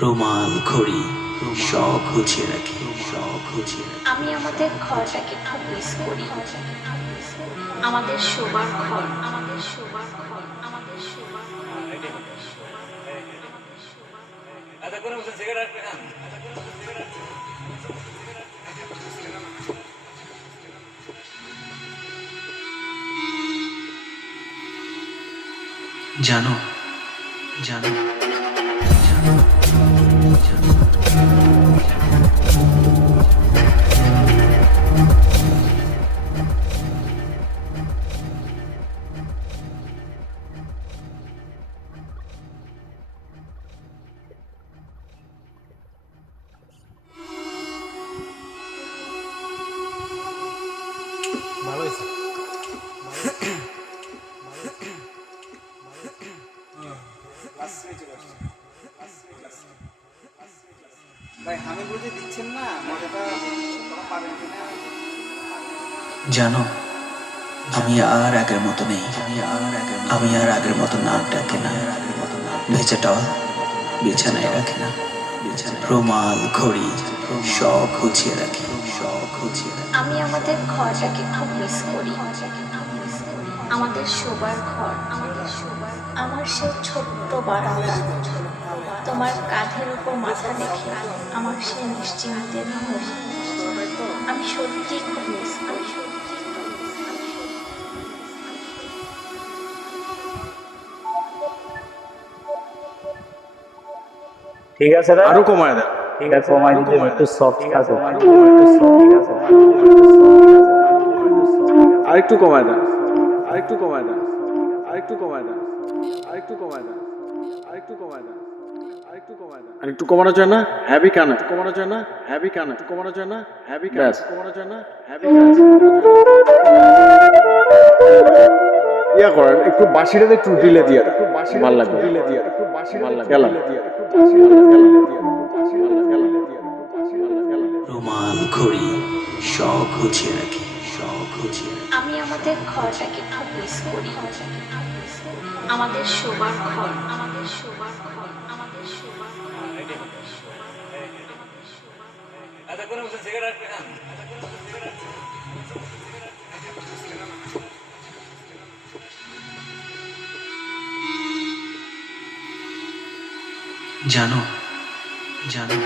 রুমাল, ঘড়ি সব গুছিয়ে রাখি। আমি আমাদের ঘরটাকে খুব মিস করি। আমাদের শোবার ঘর, আমাদের শোবার ঘর, আমাদের শোবার ঘর, আমাদের শোবার ঘর, আমাদের শোবার ঘর। জানো জানো জানো জানো ভালো হয়েছে। ভাই আমি বুঝে দিচ্ছেন না মজাটা পাবেন কিনা। জানো আমি আর আগের মতো নেই। আমি আর আগের মতো নাক ডাকে না। ভেজা টল বিছানায় রাখে না। রুমাল, ঘড়ি সব গুছিয়ে রাখি। আমি আমাদের ঘরটাকে খুব মিস করি। আমাদের শোবার ঘর, আমাদের শোবার, আমার সেই ছোট্ট বারান্দা, তোমার কাঁধের উপর মাথা রেখে আমার সেই নিশ্চিন্তের ঘর। আমি সত্যি খুব মিস করি। ঠিক আছে রে, আরো কমায় দেন। ঠিক আছে কমাই দিতে একটু সফট থাকো। আরেকটু কমায় দেন। আরেকটু কমায় দেন। আরেকটু কমায় দেন। আরেকটু কমায় দেন। আরেকটু কমায় দেন। আরেকটু কমায় দেন। আরেকটু কমানো যায় না? হ্যাভি কেন? কমানো যায় না? হ্যাভি কেন? কমানো যায় না? হ্যাভি কেন? কমানো যায় না? হ্যাভি কেন? ইয়া করেন একটু বাঁশিটাতে একটু দিলে দিয়া একটু বাঁশি ভাল লাগবে। দিলে দিয়া একটু বাঁশি ভাল লাগবে। গেলাম। রুমাল, ঘড়ি সব গুছিয়ে রাখি। আমি আমাদের ঘরটাকে খুব মিস করি। আমাদের শোবার ঘর, আমাদের শোবার ঘর, আমাদের শোবার ঘর, আমাদের শোবার ঘর, আমাদের শোবার ঘর। জানো জানো